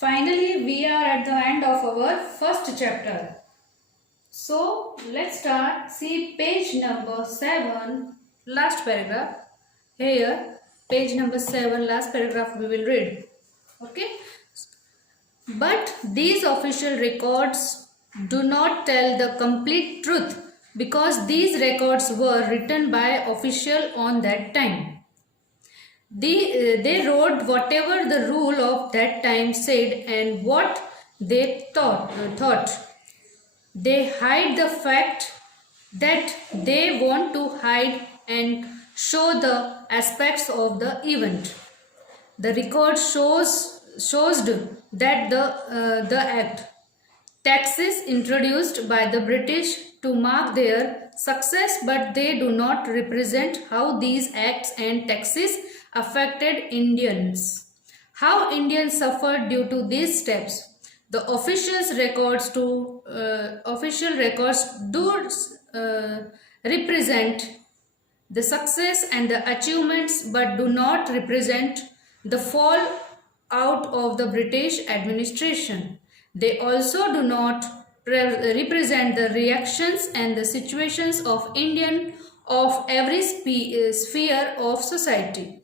Finally, we are at the end of our first chapter. So, let's start. See page number 7, last paragraph. Here, page number 7, last paragraph we will read. Okay. But these official records do not tell the complete truth because these records were written by official on that time. They wrote whatever the rule of that time said and what they thought. They hide the fact that they want to hide and show the aspects of the event. The record shows that the act taxes introduced by the British to mark their success, but they do not represent how these acts and taxes affected Indians. How Indians suffered due to these steps. The official records do represent the success and the achievements, but do not represent the fall out of the British administration. They also do not represent the reactions and the situations of Indian of every sphere of society.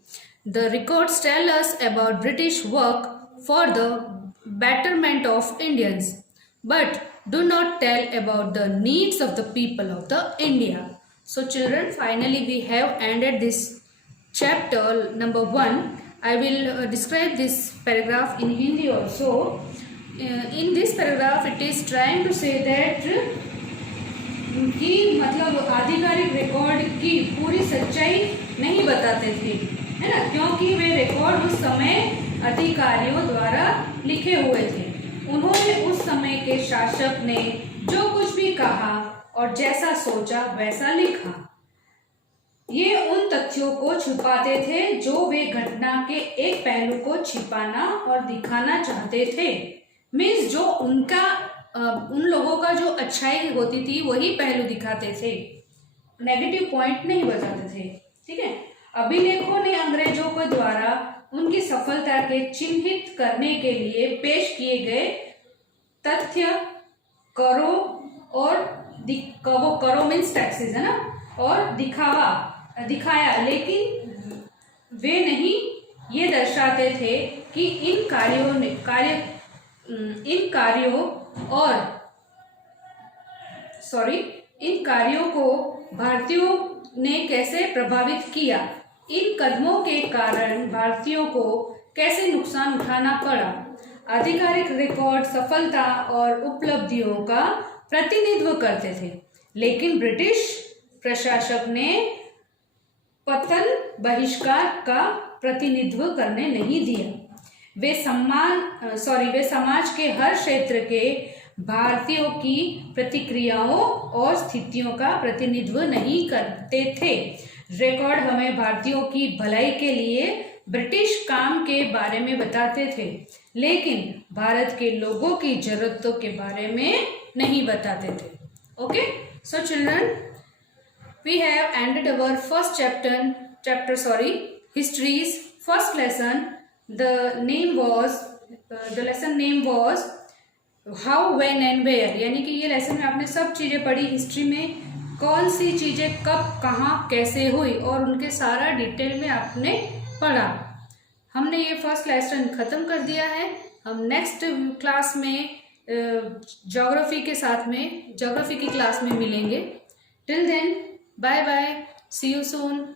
The records tell us about British work for the betterment of Indians, but do not tell about the needs of the people of the India. So children, finally we have ended this chapter number 1. I will describe this paragraph in Hindi also. In this paragraph it is trying to say that कि मतलब आधिकारिक record की पूरी सच्चाई नहीं बताते थे, है ना, क्योंकि वे रिकॉर्ड उस समय अधिकारियों द्वारा लिखे हुए थे। उन्होंने उस समय के शासक ने जो कुछ भी कहा और जैसा सोचा वैसा लिखा। ये उन तथ्यों को छुपाते थे जो वे घटना के एक पहलू को छिपाना और दिखाना चाहते थे। मीन्स जो उन लोगों का जो अच्छाई होती थी वही पहलू दिखाते थे, नेगेटिव पॉइंट नहीं बताते थे। ठीक है। अभिलेखों ने अंग्रेजों के द्वारा उनकी सफलता के चिन्हित करने के लिए पेश किए गए तथ्य करों और वो करो मीन्स टैक्सेस, है ना, और दिखाया, लेकिन वे नहीं ये दर्शाते थे कि इन कार्यों को भारतीयों ने कैसे प्रभावित किया। इन कदमों के कारण भारतीयों को कैसे नुकसान उठाना पड़ा। आधिकारिक रिकॉर्ड सफलता और उपलब्धियों का प्रतिनिधित्व करते थे, लेकिन ब्रिटिश प्रशासक ने पतन बहिष्कार का प्रतिनिधित्व करने नहीं दिया। वे समाज के हर क्षेत्र के भारतीयों की प्रतिक्रियाओं और स्थितियों का प्रतिनिधित्व नहीं करते थे। रिकॉर्ड हमें भारतीयों की भलाई के लिए ब्रिटिश काम के बारे में बताते थे, लेकिन भारत के लोगों की जरूरतों के बारे में नहीं बताते थे। Okay, so children, we have ended our first history's first lesson. The lesson name was how, when and where, यानी कि ये लेसन में आपने सब चीज़ें पढ़ी। हिस्ट्री में कौन सी चीज़ें कब कहाँ कैसे हुई और उनके सारा डिटेल में आपने पढ़ा। हमने ये फर्स्ट लेसन ख़त्म कर दिया है। हम नेक्स्ट क्लास में ज्योग्राफी की क्लास में मिलेंगे। Till then, bye bye, see you soon.